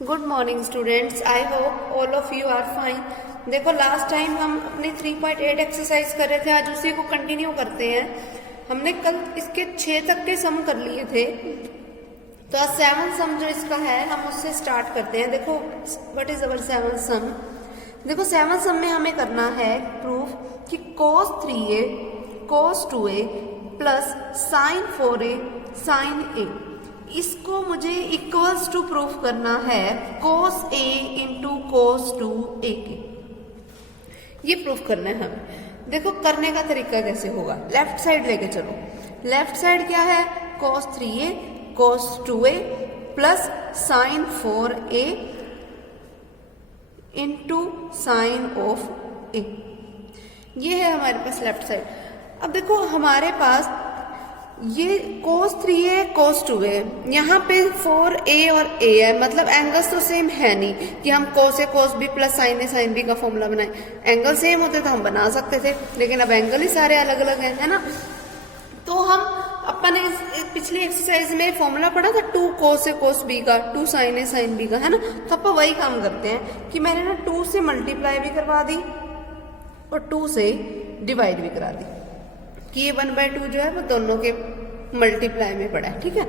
Good morning students, I hope all of you are fine. देखो last time हम अपनी 3.8 exercise कर रहे थे, आज उसी को कंटिन्यू करते हैं। हमने कल इसके 6 तक के सम कर लिए थे, तो आज 7 सम जो इसका है हम उससे स्टार्ट करते हैं। देखो व्हाट इज अवर 7 सम। देखो 7 सम में हमें करना है प्रूफ कि cos 3a cos 2a plus sin 4a sin a, इसको मुझे इक्वल्स टू प्रूफ करना है cos a into cos 2a के। ये प्रूफ करना है हमें। देखो करने का तरीका कैसे होगा, लेफ्ट साइड लेके चलो। लेफ्ट साइड क्या है, cos 3a cos 2a plus sin 4a into sine of a। ये है हमारे पास लेफ्ट साइड। अब देखो हमारे पास ये cos 3a cos 2a, यहाँ पे 4a और a है, मतलब एंगल्स तो सेम है नहीं कि हम cos a cos b plus sin a sin b का फॉर्मूला बनाएं। एंगल सेम होते तो हम बना सकते थे, लेकिन अब एंगल ही सारे अलग अलग हैं, है ना। तो हम अपने पिछली एक्सरसाइज में फॉर्मूला पढ़ा था 2 cos a cos b का, 2 sin a sin b का, है ना। तो अपन वही काम करते हैं कि मैंने ना 2 से मल्टीप्लाई भी करवा दी और 2 से डिवाइड भी करा दी कि ये 1/2 जो है वो दोनों के मल्टीप्लाई में पड़ा है, ठीक है।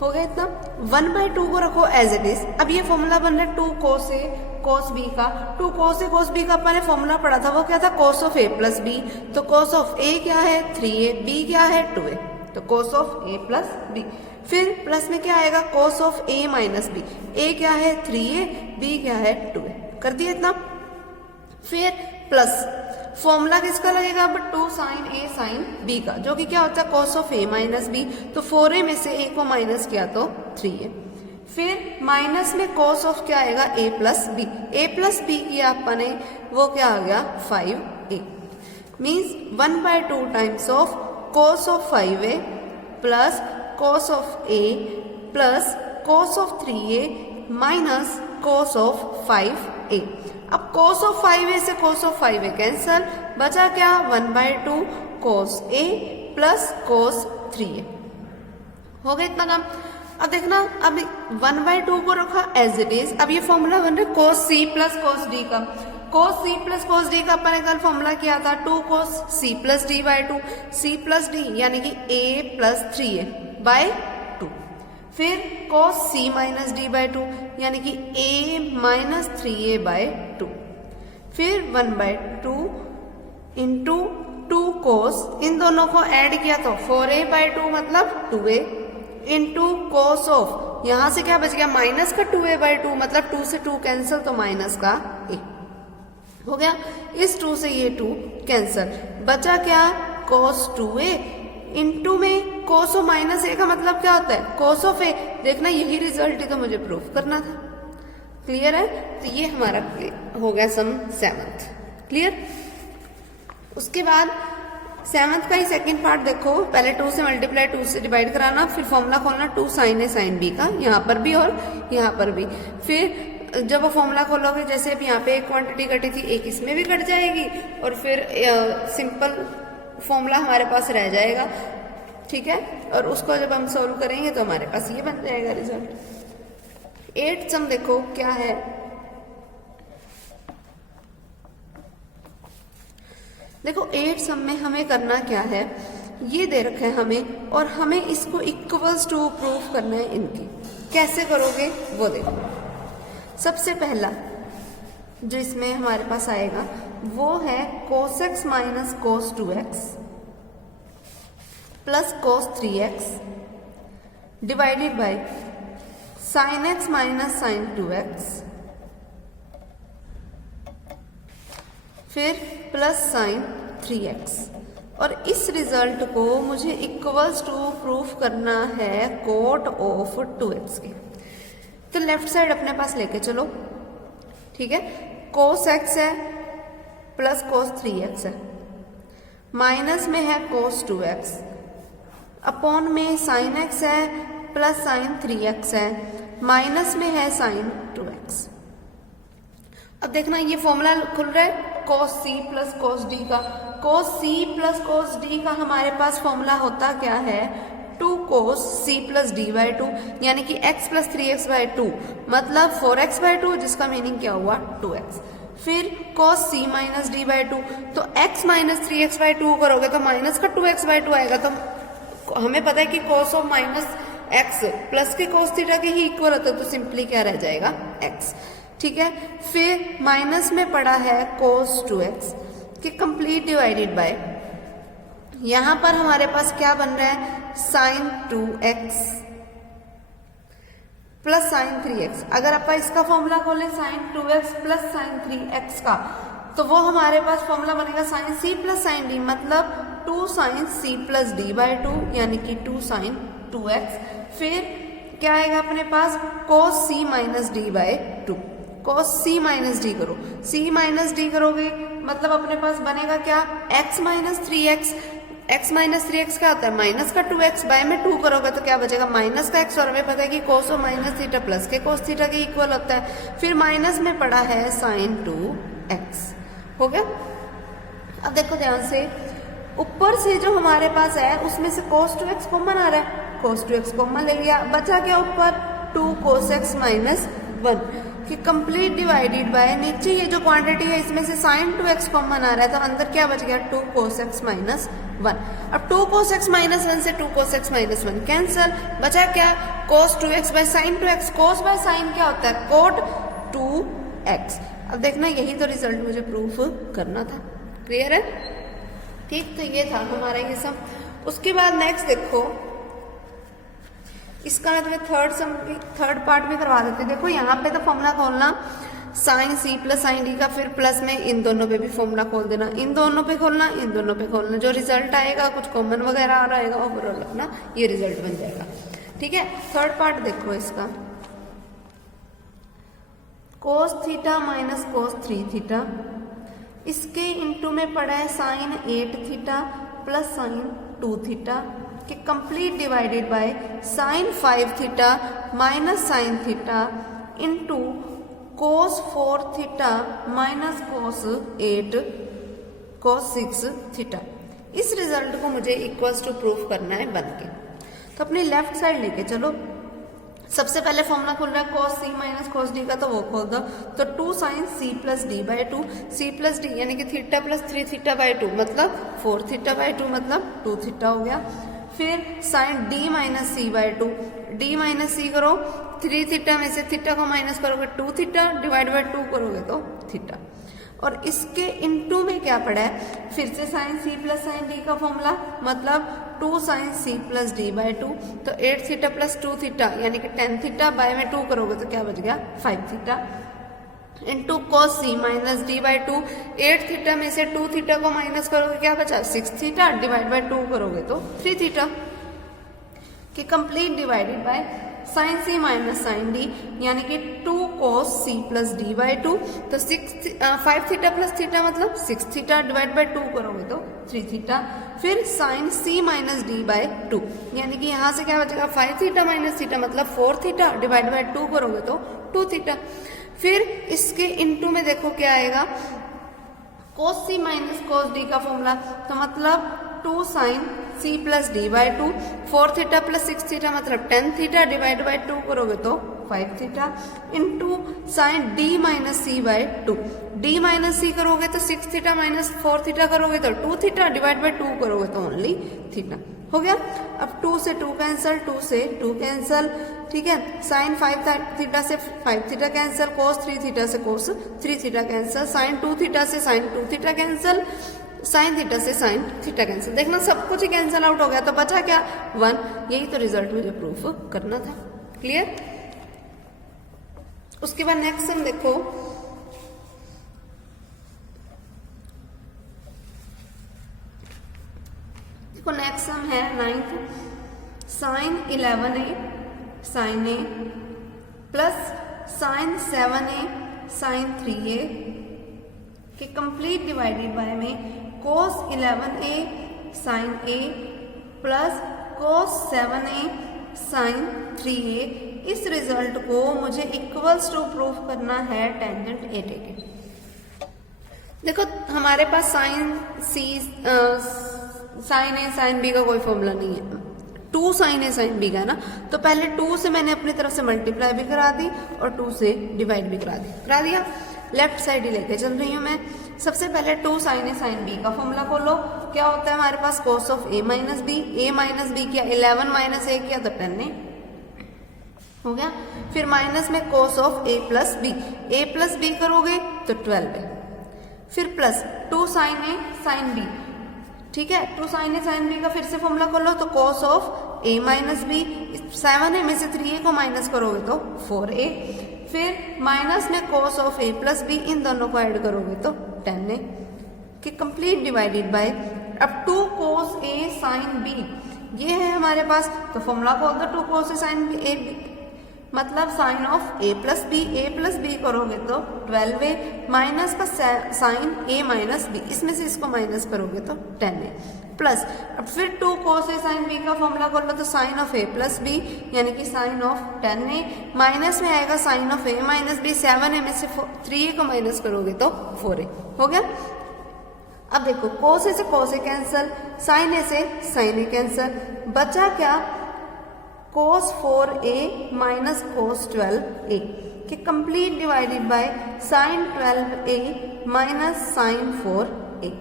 हो गया इतना। 1/2 को रखो एज इट इज। अब ये फॉर्मूला बन रहा है 2 cos a cos b का। 2 cos a cos b का अपन ने फॉर्मूला पढ़ा था, वो क्या था, cos of a plus b। तो cos of a क्या है 3a, b क्या है 2a, तो cos of a plus b। फिर प्लस में क्या आएगा, cos of a minus b। a क्या है 3a, b क्या है 2a। कर दिया इतना। फिर प्लस फॉर्मूला किसका लगेगा, अब 2 sin a sin b का, जो कि क्या होता है cos of a minus b। तो 4a में से a को माइनस किया तो 3a। फिर माइनस में cos of क्या आएगा a plus b। a plus b किया अपने, वो क्या आ गया 5a। Means 1/2 times of cos of 5a plus cos of a plus cos of 3a minus cos of 5a। अब cos of 5a से cos of 5a कैंसल, बचा क्या 1/2 cos a plus cos 3a। हो गया इतना काम। अब देखना, अब 1/2 को रखा एज इट इज। अब ये फॉर्मूला बन रहा है cos c plus cos d का। cos c plus cos d का अपन ने कल फॉर्मूला किया था 2 cos c plus d/2। c plus d यानी कि a प्लस 3a बाय 2। फिर cos c माइनस d/2 यानी कि a माइनस 3a बाय 2। फिर 1/2 इंटू 2 cos, इन दोनों को ऐड किया तो 4a/2 मतलब 2a इंटू cos ऑफ, यहां से क्या बच गया माइनस का 2a/2 मतलब 2 से 2 कैंसिल तो माइनस का a। हो गया, इस 2 से ये 2 कैंसिल, बचा क्या cos 2a इंटू में cos ऑफ माइनस a का मतलब क्या होता है cos ऑफ a। देखना यही रिजल्ट ही तो मुझे प्रूफ करना था। क्लियर है, तो ये हमारा हो गया सम 7th। क्लियर। उसके बाद 7th का ही सेकंड पार्ट देखो। पहले 2 से मल्टीप्लाई 2 से डिवाइड कराना, फिर फॉर्मूला खोलना 2 sin a sin b का, यहाँ पर भी और यहाँ पर भी। फिर जब वो फॉर्मूला खोलोगे, जैसे अब यहाँ पे एक क्वांटिटी कटी थी, एक इसमें भी कट जाएगी और फिर सिंपल फॉर्मूला हमारे पास रह जाएगा, ठीक है। और उसको जब हम सोल्व करेंगे तो हमारे पास ये बन जाएगा रिजल्ट। 8th सम देखो क्या है। देखो 8th सम में हमें करना क्या है, ये दे रखा है हमें और हमें इसको इक्वल्स टू प्रूफ करना है इनकी। कैसे करोगे वो देखो। सबसे पहला जो इसमें हमारे पास आएगा वो है cos x minus cos 2x plus cos 3x divided by sin x minus sin 2x फिर प्लस sin 3x। और इस रिजल्ट को मुझे इक्वल्स टू प्रूफ करना है cot ऑफ 2x के। तो लेफ्ट साइड अपने पास लेके चलो, ठीक है। cos x है प्लस cos 3x है, माइनस में है cos 2x, अपॉन में sin x है प्लस sin 3x है, माइनस में है sin 2x। अब देखना ये फॉर्मूला खुल रहा है cos c plus cos d का। cos c plus cos d का हमारे पास फॉर्मूला होता क्या है 2 cos c plus D by two, यानी कि x plus 3x by two मतलब 4x बाई टू, जिसका मीनिंग क्या हुआ 2x। फिर cos c minus D by two, तो x minus 3x by two करोगे तो माइनस का 2x बाई टू आएगा। तो हमें पता है कि cos of minus x plus के cos थीटा के ही इक्वल होता है, तो सिंपली क्या रह जाएगा x। ठीक है, फिर माइनस में पड़ा है cos 2x कि कंप्लीट डिवाइडेड बाय, यहां पर हमारे पास क्या बन रहा है sin 2x plus sin 3x। अगर आप इसका फॉर्मूला खोलें sin 2x plus sin 3x का, तो वो हमारे पास फॉर्मूला बनेगा sin c plus sin d, मतलब 2 sin c plus d by two, यानी कि 2 sin 2x। फिर क्या आएगा अपने पास cos c minus d by two, cos c minus D करो, c माइनस डी करोगे मतलब अपने पास बनेगा क्या x minus 3x। x minus 3x क्या होता है माइनस का 2x, बाय में 2 करोगे तो क्या बचेगा माइनस का x, और हमें पता है कि cos of minus theta plus के cos थीटा के इक्वल होता है। फिर माइनस में पड़ा है sin 2x। हो गया। अब देखो ध्यान से, ऊपर से जो हमारे पास है उसमें से cos 2x कॉमन आ रहा है, cos 2x कॉमन ले लिया, बचा क्या ऊपर 2 cos x माइनस 1 कि कंप्लीट डिवाइडेड बाय, नीचे ये जो क्वांटिटी है इसमें से sin 2x कॉमन आ रहा है, तो अंदर क्या बच गया 2 cos x माइनस 1। अब 2 cos x माइनस 1 से 2 cos x माइनस 1 कैंसल, बचा क्या cos 2x by sin 2x। cos by sin क्या होता है cot 2x। अब देखना यही तो रिजल्ट मुझे प्रूफ करना था। क्लियर है? ठीक, तो ये था हमारा ये सब। उसके बाद नेक्स्ट देखो, इसका मैं तुम्हें थर्ड पार्ट में करवा देती हूँ। देखो यहाँ पे तो फॉर्मूला खोलना साइन सी प्लस साइन डी का, फिर प्लस में इन दोनों पे भी फॉर्मूला खोल देना, इन दोनों पे खोलना, इन दोनों पे खोलना, जो रिजल्ट आएगा कुछ कॉमन वगैरह आ रहेगा ओवरऑल अपना ये रिजल्ट बन जाएगा। ठीक है, थर्ड पार्ट देखो इसका, cos theta minus cos 3 theta, इसके इनटू में पड़ा है sine 8 theta plus sine 2 theta कि complete divided by sine 5 theta minus sine theta into cos 4 theta minus cos 8 cos 6 theta. इस रिजल्ट को मुझे इक्वल्स टू प्रूफ करना है बन के, तो अपनी लेफ्ट साइड लेके चलो। सबसे पहले फॉर्मूला खुल रहा है cos c minus cos d का, तो वो खोल दो, तो 2 sin c plus D by to, c plus D यानी कि theta plus 3 theta by two मतलब 4 थीटा बाई टू मतलब 2 थीटा हो गया। फिर sine d minus C by two, D minus C करो, 3 थीटा में से थीटा को माइनस करोगे 2 थीटा, डिवाइड बाई 2 करोगे तो थीटा। और इसके इनटू में क्या पड़ा है, फिर से sine c plus sine d का फॉर्मूला, मतलब 2 sine c plus D by two, तो 8 थीटा प्लस 2 थीटा यानी कि 10 थीटा, बाय में 2 करोगे तो क्या बच गया 5 theta, into cos c minus D by to, 8 theta में से 2 थीटा को माइनस करोगे क्या बचा 6 थीटा, डिवाइड बाई 2 करोगे तो 3 थीटा कि complete divided by sine c minus sine d यानी कि 2 cos c plus D by two, तो 5 थीटा प्लस थीटा मतलब 6 थीटा, डिवाइड बाई 2 करोगे तो 3 थीटा। फिर sine c minus D by two यानी कि यहाँ से क्या बचेगा 5 थीटा माइनस थीटा मतलब 4 थीटा, डिवाइड बाई 2 करोगे तो 2 थीटा। फिर इसके इनटू में देखो क्या आएगा cos c minus cos d का फॉर्मूला, तो मतलब 2 sine c plus D by two, 4 theta plus 6 theta मतलब 10 थीटा, डिवाइड बाई 2 करोगे तो 5 theta, into sine d minus c by two, d minus c करोगे तो 6 थीटा माइनस 4 थीटा करोगे तो 2 थीटा, डिवाइड बाई 2 करोगे तो ओनली थीटा। हो गया। अब 2 से 2 कैंसल, 2 से 2 कैंसल, ठीक है, साइन 5 थीटा से 5 थीटा कैंसल, cos 3 थीटा से cos 3 theta cancel, sine 2 theta से sine 2 theta cancel, sine theta से साइन थीटा कैंसिल। देखना सब कुछ ही कैंसिल आउट हो गया, तो बचा क्या 1। यही तो रिजल्ट मुझे प्रूफ करना था। क्लियर। उसके बाद नेक्स्ट सम देखो, नेक्स्ट सम है 9th, sine 11a sine a plus sine 7a sine 3a के कंप्लीट डिवाइडेड बाय में cos 11a sine a plus cos 7a sine 3a। इस रिजल्ट को मुझे इक्वल्स टू प्रूफ करना है टेंजेंट a टेके। देखो हमारे पास sign c sign a sine b का कोई फॉर्मूला नहीं है, 2 साइन ए साइन बी का है ना, तो पहले 2 से मैंने अपनी तरफ से मल्टीप्लाई भी करा दी और 2 से डिवाइड भी करा दिया। लेफ्ट साइड ही लेके चल रही हूँ मैं। सबसे पहले 2 साइन ए साइन बी का फॉर्मूला खोलो। क्या होता है हमारे पास cos of a minus b किया 11 माइनस ए किया तो 10 ए हो गया। फिर माइनस में cos of a plus b करोगे तो 12 है। फिर plus 2 sine a sine b, ठीक है, 2 साइन ए साइन बी का फिर से फॉर्मूला खोलो तो cos of a minus b, 7 a में से 3a को माइनस करोगे तो 4a। फिर माइनस में cos of a plus B, इन दोनों को ऐड करोगे तो 10a कि कंप्लीट डिवाइडेड बाय अब 2 cos a साइन b ये है हमारे पास, तो फॉर्मूला खोल दो 2 cos a साइन b मतलब sine of a plus b करोगे तो 12a माइनस का साइन a माइनस बी, इसमें से इसको माइनस करोगे तो 10a प्लस अब फिर 2 cos a साइन b का फॉर्मूला कर लो तो sine of a plus b यानी कि साइन ऑफ 10a माइनस में आएगा sine of a minus b, 7a में से 3a को माइनस करोगे तो 4a हो गया। अब देखो cos a से cos a cancel, sine a से साइन a कैंसल, बचा क्या cos 4a minus cos 12a कि complete divided by sine 12a minus sine 4a,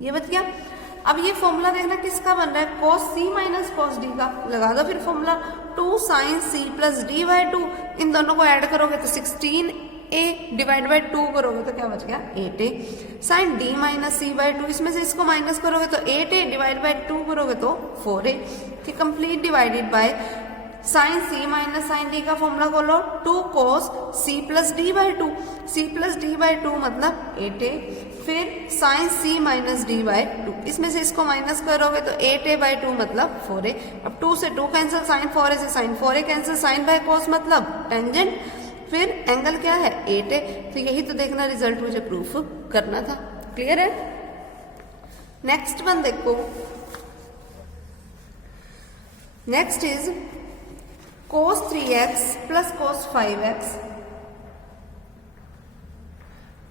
ये बच गया। अब ये फॉर्मूला देखना किसका बन रहा है, cos c minus cos d का। लगा दो फिर formula 2 sine c plus d by 2, इन दोनों को ऐड करोगे तो 16a डिवाइड बाय 2 करोगे तो क्या बच गया 8a। Sine d minus c by 2, इसमें से इसको माइनस करोगे तो 8a डिवाइड बाय 2 करोगे तो 4a कि complete divided by sine c minus sine d का फॉर्मूला खोलो 2 cos c plus d by 2, c plus d by 2 मतलब 8a। फिर sine c minus d by 2, इसमें से इसको माइनस करोगे तो 8a बाय 2 मतलब 4a। अब 2 से 2 कैंसिल, साइन 4a से sine 4a cancel, sine by cos मतलब टेंजेंट, फिर एंगल क्या है 8a। तो यही तो देखना रिजल्ट मुझे प्रूफ करना था। क्लियर है। नेक्स्ट वन देखो, next is cos 3x plus cos 5x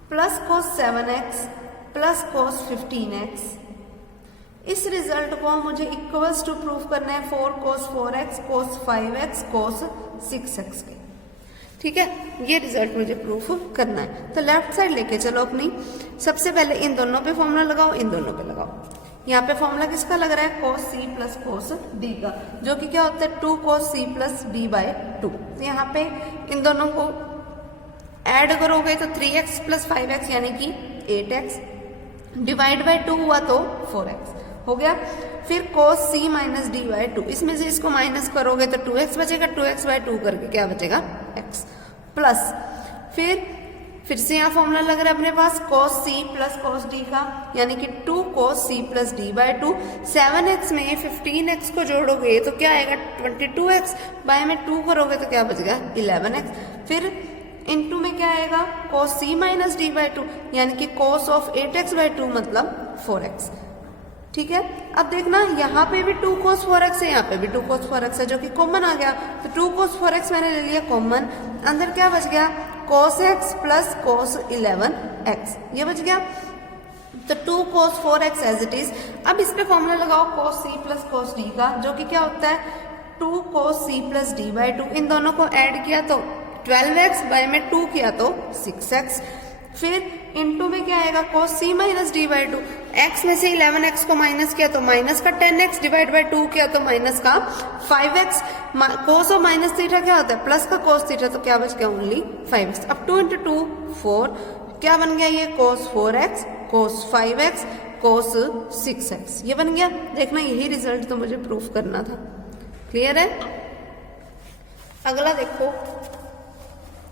plus cos 7x plus cos 15x। इस रिजल्ट को मुझे इक्वल्स टू प्रूफ करना है 4 cos 4x cos 5x cos 6x के, ठीक है। ये रिजल्ट मुझे प्रूफ करना है। तो लेफ्ट साइड लेके चलो अपनी। सबसे पहले इन दोनों पे फॉर्मूला लगाओ, इन दोनों पे लगाओ। यहाँ पे फॉर्मूला किसका लग रहा है cos c plus cos d का, जो कि क्या होता है 2 cos c plus d by 2। तो यहाँ पे इन दोनों को ऐड करोगे तो 3x प्लस 5x यानी कि 8x डिवाइड बाय 2 हुआ तो 4x हो गया। फिर cos c minus d by 2, इसमें से इसको माइनस करोगे तो 2x बचेगा, 2x बाय 2 करके क्या बचेगा x प्लस फिर से यहाँ फॉर्मूला लग रहा है अपने पास cos c plus cos d का यानी कि 2 cos c plus d by 2। 7x में 15x को जोड़ोगे तो क्या आएगा 22x, बाय में 2 करोगे तो क्या बचेगा 11x। फिर इनटू में क्या आएगा cos c minus d by 2 यानी कि cos ऑफ 8x बाय 2 मतलब 4x, ठीक है। अब देखना यहाँ पे भी 2 cos 4x है, यहाँ पे भी 2 cos 4x है, जो कि कॉमन आ गया। तो 2 cos 4x मैंने ले लिया कॉमन, अंदर क्या बच गया cos x plus cos 11x, ये बच गया। तो 2 cos 4x as it is. अब इस पे फॉर्मूला लगाओ cos c plus cos d का, जो कि क्या होता है 2 cos c plus d by 2। इन दोनों को ऐड किया तो 12x, बाय में 2 किया तो 6x। फिर इनटू में क्या आएगा cos c minus d by 2, x में से 11x को माइनस किया तो माइनस का 10x डिवाइड बाय 2 किया तो माइनस का 5x। cos और माइनस थीटा क्या होता है प्लस का cos थीटा, तो क्या बच गया ओनली 5x। अब 2 इंटू 2 4, क्या बन गया ये cos 4x cos 5x cos 6x, ये बन गया। देखना यही रिजल्ट तो मुझे प्रूफ करना था। क्लियर है। अगला देखो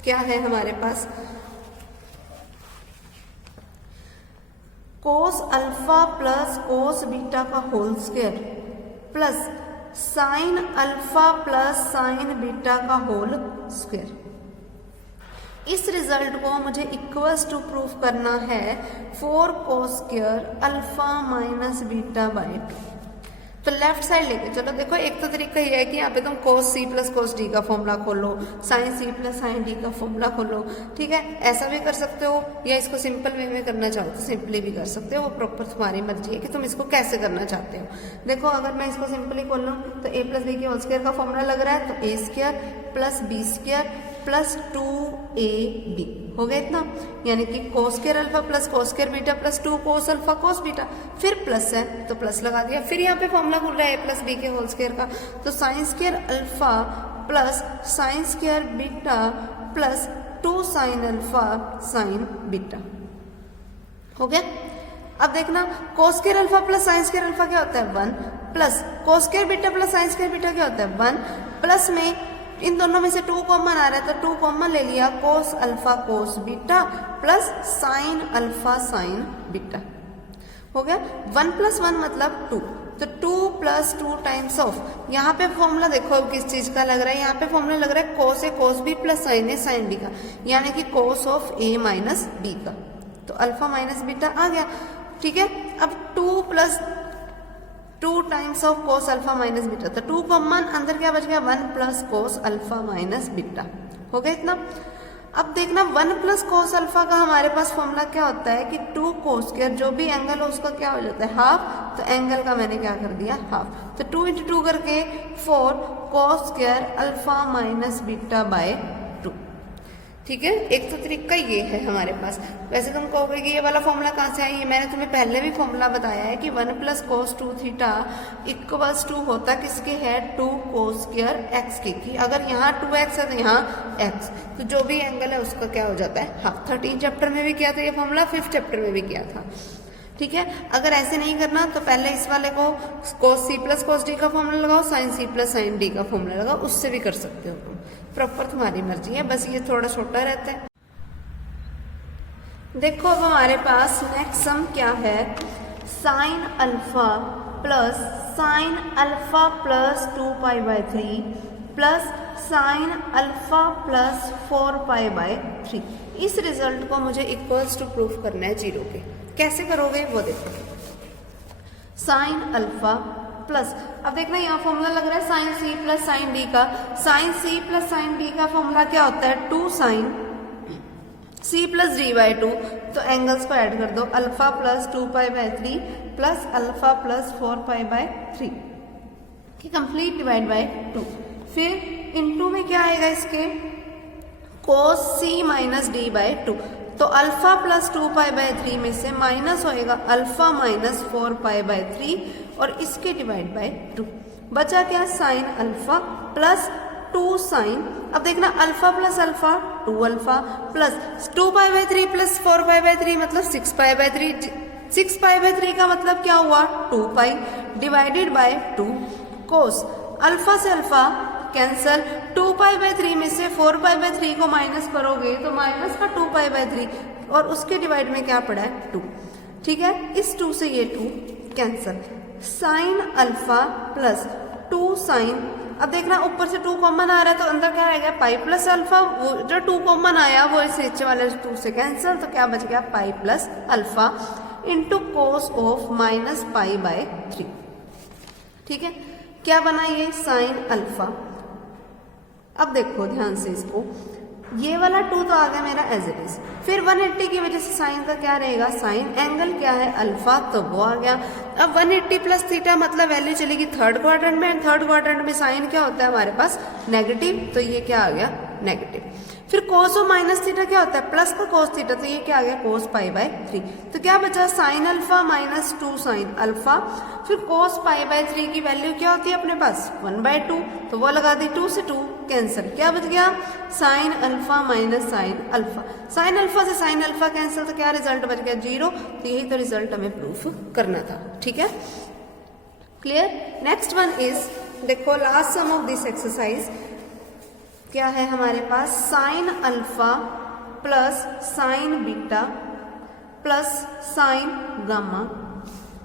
क्या है हमारे पास, cos alpha plus cos beta का whole square plus sine alpha plus sine beta का होल स्क्वायर। इस रिजल्ट को मुझे इक्वल्स टू प्रूफ करना है 4 cos square alpha minus beta by 2। तो लेफ्ट साइड लेके चलो। देखो एक तो तरीका ये है कि यहाँ पे तुम cos c plus cos d का फॉर्मूला खोलो, sin c plus sin d का फॉर्मूला खोलो, ठीक है, ऐसा भी कर सकते हो, या इसको सिंपल वे में करना चाहो तो सिंपली भी कर सकते हो, वो प्रॉपर तुम्हारी मर्जी है कि तुम इसको कैसे करना चाहते हो। देखो अगर मैं इसको सिंपली खोल लूँ तो a प्लस बी के होल स्क्वायर का फॉर्मूला लग रहा है, तो a square plus b square plus 2ab हो गया इतना, यानी कि cos square alpha plus cos square beta plus 2 cos alpha cos beta, फिर प्लस है तो प्लस लगा दिया। फिर यहाँ पे फॉर्मूला खुल रहा है a प्लस बी के होल स्क्वायर का, तो sine square alpha plus sine square beta plus 2 sine alpha sign beta हो गया। अब देखना cos square alpha plus sine square alpha क्या होता है 1, plus cos square beta plus sine square beta क्या होता है 1, प्लस में इन दोनों में से 2 कॉमन आ रहा है तो 2 कॉमन ले लिया, cos alpha cos beta plus sine alpha sign beta हो गया। 1 प्लस 1 मतलब 2, तो 2 प्लस 2 टाइम्स ऑफ, यहाँ पे फॉर्मूला देखो किस चीज का लग रहा है, यहाँ पे फॉर्मूला लग रहा है cos a cos b plus sine a sine b का, यानी कि cos of a minus b का, तो अल्फा माइनस बीटा आ गया, ठीक है। अब 2 plus 2 times of cos alpha minus beta, तो 2 कॉमन, अंदर क्या बच गया 1 plus cos alpha minus beta हो गया इतना। अब देखना 1 प्लस cos अल्फा का हमारे पास फॉर्मूला क्या होता है कि 2 cos स्क्वायर, जो भी एंगल हो उसका क्या हो जाता है हाफ, तो एंगल का मैंने क्या कर दिया हाफ, तो 2 इंटू 2 करके 4 cos square alpha minus beta by 2, ठीक है। एक तो तरीका ये है हमारे पास। वैसे तुम कहोगे कि ये वाला फॉर्मूला कहाँ से है, ये मैंने तुम्हें पहले भी फॉर्मूला बताया है कि 1 plus cos 2 theta equals to होता किसके है 2 cos स्क्वायर x के, कि अगर यहाँ 2x है तो यहाँ x, तो जो भी एंगल है उसका क्या हो जाता है हाफ। 13 चैप्टर में भी किया था ये फॉर्मूला, 5th चैप्टर में भी किया था, ठीक है। अगर ऐसे नहीं करना तो पहले इस वाले को cos c plus cos d का फॉर्मूला लगाओ, sin c plus sin d का फॉर्मूला लगाओ, उससे भी कर सकते हो तुम, प्रॉपर तुम्हारी मर्जी है, बस ये थोड़ा छोटा रहता है। देखो अब हमारे पास नेक्स्ट सम क्या है, sign alpha plus sine alpha plus 2 pi by 3 plus sine alpha plus 4 pi by 3, इस रिजल्ट को मुझे इक्वल्स टू प्रूफ करना है जीरो के। कैसे करोगे वो देखो। साइन अल्फा प्लस, अब देखना यहाँ फॉर्मूला लग रहा है साइन सी प्लस साइन डी का, साइन सी प्लस साइन डी का फॉर्मूला क्या होता है 2 sine C plus D by 2, तो एंगल्स को ऐड कर दो, alpha plus 2 pi by 3 plus alpha plus 4 pi by 3 की कंप्लीट डिवाइड बाय 2, फिर इनटू में क्या आएगा इसके cos c minus D by 2, तो अल्फा प्लस 2 पाई बाय 3 में से माइनस होएगा अल्फा माइनस 4 पाई बाय 3 और इसके डिवाइड बाय 2, बचा क्या साइन अल्फा प्लस 2 साइन, अब देखना alpha plus alpha 2 alpha plus 2 pi by 3 plus 4 pi by 3 मतलब 6 पाई बाय 3, 6 पाई बाय 3 का मतलब क्या हुआ 2 पाई डिवाइडेड बाय 2 कोस, अल्फा से अल्फा कैंसल, 2 पाई बाय 3 में से 4 पाई बाय 3 को माइनस करोगे तो माइनस का 2 पाई बाय 3 और उसके डिवाइड में क्या पड़ा है 2, ठीक है। इस 2 से ये 2 cancel, sine alpha plus 2 sine, अब देखना ऊपर से 2 कॉमन आ रहा है तो अंदर क्या रहेगा पाई प्लस अल्फा, वो जो 2 कॉमन आया वो इस नीचे वाले 2 से कैंसल, तो क्या बच गया pi plus alpha into cos of minus pi by 3, ठीक है। क्या बना ये साइन अल्फा। अब देखो ध्यान से इसको, ये वाला 2 तो आ गया मेरा एज इट इज, फिर 180 की वजह से साइन का क्या रहेगा साइन, एंगल क्या है अल्फा, तो वो आ गया। अब 180 प्लस थीटा मतलब वैल्यू चलेगी थर्ड क्वाड्रेंट में, थर्ड क्वाड्रेंट में साइन क्या होता है हमारे पास नेगेटिव, तो ये क्या आ गया नेगेटिव। फिर कोस और माइनस थीटा क्या होता है प्लस का कोस थीटा, तो ये क्या आ गया कोस पाई बाय 3, तो क्या बचा sine alpha minus 2 sine alpha, फिर कोस पाई बाय 3 की वैल्यू क्या होती है अपने पास 1/2, तो वो लगा दी, 2 से 2 कैंसिल, क्या बच गया sine alpha minus sine alpha, sine alpha से साइन अल्फा कैंसिल, तो क्या रिजल्ट बच गया 0, तो यही तो रिजल्ट हमें प्रूफ करना था, ठीक है क्लियर। नेक्स्ट वन इज देखो last sum of this exercise क्या है हमारे पास, sine alpha plus sine beta plus sine gamma,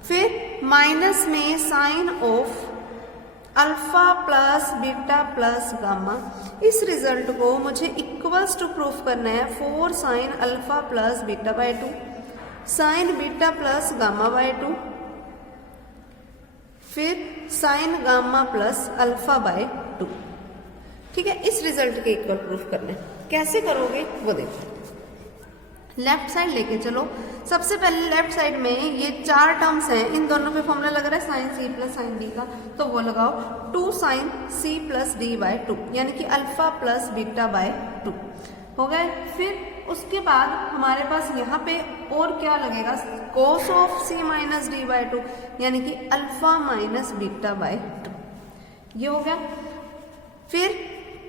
फिर माइनस में sine of alpha plus beta plus gamma, इस रिजल्ट को मुझे इक्वल्स टू प्रूफ करना है 4 sine alpha plus beta by 2 sine beta plus gamma by 2, फिर sine gamma plus alpha by 2। ठीक है, इस रिजल्ट के इक्वल प्रूफ करना है। कैसे करोगे वो देखो। लेफ्ट साइड लेके चलो। सबसे पहले लेफ्ट साइड में ये 4 टर्म्स हैं, इन दोनों पे फॉर्मूला लग रहा है साइन सी प्लस साइन डी का, तो वो लगाओ 2 sine C plus d by 2, यानी कि अल्फा प्लस बीटा बाय 2 हो गए। फिर उसके बाद हमारे पास यहाँ पे और क्या लगेगा, cos of c minus d by 2, यानी कि अल्फा माइनस बीटा बाय 2, ये हो गया। फिर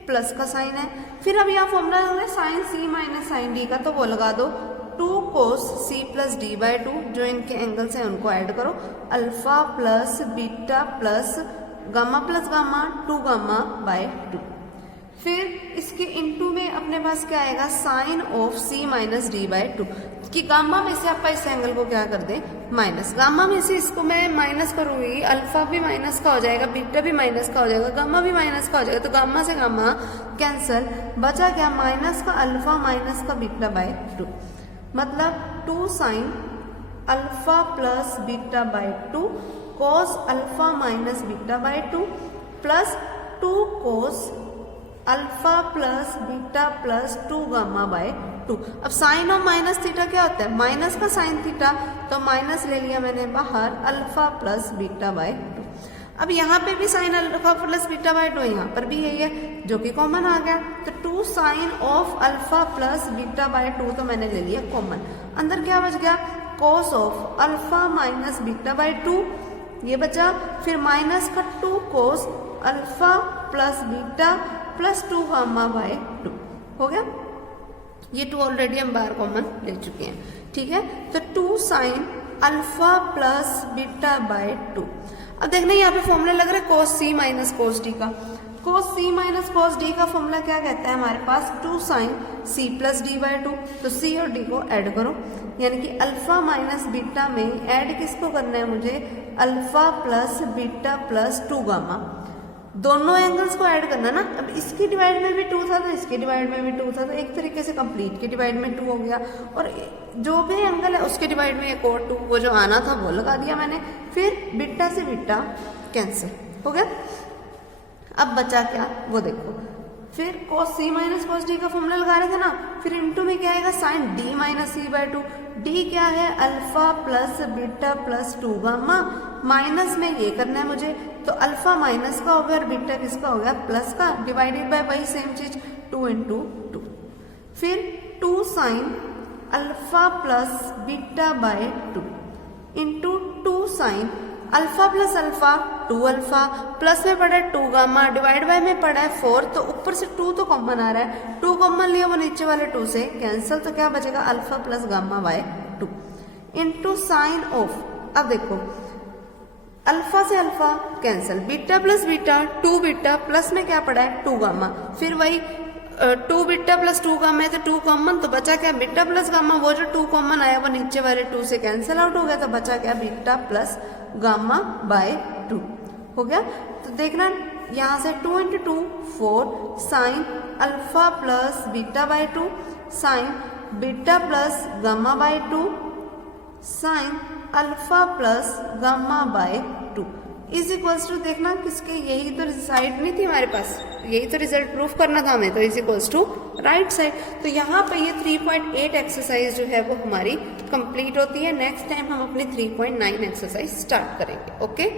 प्लस का साइन है। फिर अब यहाँ फॉर्मूला है sine c minus sine D का, तो वो लगा दो 2 cos c plus d by 2, जो इनके एंगल्स हैं उनको ऐड करो, alpha plus beta plus gamma 2 gamma by 2। फिर इसके इनटू में अपने पास क्या आएगा, sine of c minus d by 2, कि गामा में से आपका इस एंगल को क्या कर दे माइनस, गामा में से इसको मैं माइनस करूंगी, अल्फा भी माइनस का हो जाएगा, बीटा भी माइनस का हो जाएगा, गामा भी माइनस का हो जाएगा, तो गामा से गामा कैंसल, बचा क्या माइनस का अल्फा माइनस का बीटा बाय 2, मतलब 2 sine alpha plus beta by 2 cos alpha minus beta by 2 plus 2 cos alpha plus beta plus 2 gamma by 2। अब साइन और माइनस थीटा क्या होता है, माइनस का साइन थीटा, तो माइनस ले लिया मैंने बाहर, अल्फा प्लस बीटा बाय 2। अब यहाँ पे भी sign alpha plus beta by 2, यहाँ पर भी यही है जो कि कॉमन आ गया, तो 2 sine of alpha plus beta by 2 तो मैंने ले लिया कॉमन। अंदर क्या बच गया, cos of alpha minus beta by 2 ये बचा, फिर माइनस का 2 cos alpha plus beta plus 2 gamma by 2 हो गया। ये 2 ऑलरेडी हम बाहर कॉमन ले चुके हैं। ठीक है, तो 2 sine alpha plus beta by 2। अब देखना यहाँ पे फॉर्मूला लग रहा है कोस सी माइनस कोस डी का। Cos c minus cos d का फॉर्मूला क्या कहता है हमारे पास, 2 sine C plus d by 2, तो सी और डी को ऐड करो, यानी कि अल्फा माइनस बीटा में ऐड किसको करना है मुझे, alpha plus beta plus 2 gamma, दोनों एंगल्स को ऐड करना ना। अब इसकी डिवाइड में भी 2 था तो इसके डिवाइड में भी 2 था, तो एक तरीके से कंप्लीट के डिवाइड में 2 हो गया, और जो भी एंगल है उसके डिवाइड में एक और 2, वो जो आना था वो लगा दिया मैंने। फिर बीटा से बीटा कैंसिल हो गया। अब बचा क्या वो देखो, फिर cos c minus cos d का फॉर्मूला लगा रहे थे ना, फिर इनटू में क्या आएगा, साइन d माइनस सी बाय 2, d क्या है alpha plus beta plus 2 gamma, minus में ये करना है मुझे, तो अल्फा माइनस का हो गया और बीटा किसका हो गया प्लस का, डिवाइडेड बाय वही सेम चीज 2 इंटू 2, फिर 2 sine alpha plus beta by 2 into 2 sine alpha plus alpha 2 alpha, plus में पड़ा है 2 गामा, डिवाइड बाय में पड़ा है 4, तो ऊपर से 2 तो कॉमन आ रहा है, 2 कॉमन लिया वो नीचे वाले 2 से कैंसिल, तो क्या बचेगा alpha plus gamma by 2 into sine of, अब देखो अल्फा से alpha cancel, beta plus beta 2 beta, plus में क्या पड़ा है 2 गामा, फिर वही 2 बीटा प्लस 2 गामा है तो 2 कॉमन, तो बचा क्या बीटा प्लस गामा, वो जो 2 कॉमन आया वो नीचे वाले 2 से कैंसिल आउट हो गया, तो बचा क्या बीटा प्लस गामा बाय 2 हो गया। तो देखना यहाँ से 2 into 2 4 sine alpha plus beta by 2 sine beta plus gamma by 2 sine alpha plus gamma by 2 is equals to, देखना किसके, यही तो साइड नहीं थी हमारे पास, यही तो रिजल्ट प्रूफ करना था हमें, तो is equals to right side. तो यहाँ पे ये 3.8 एक्सरसाइज जो है वो हमारी कंप्लीट होती है। नेक्स्ट टाइम हम अपनी 3.9 एक्सरसाइज स्टार्ट करेंगे। ओके।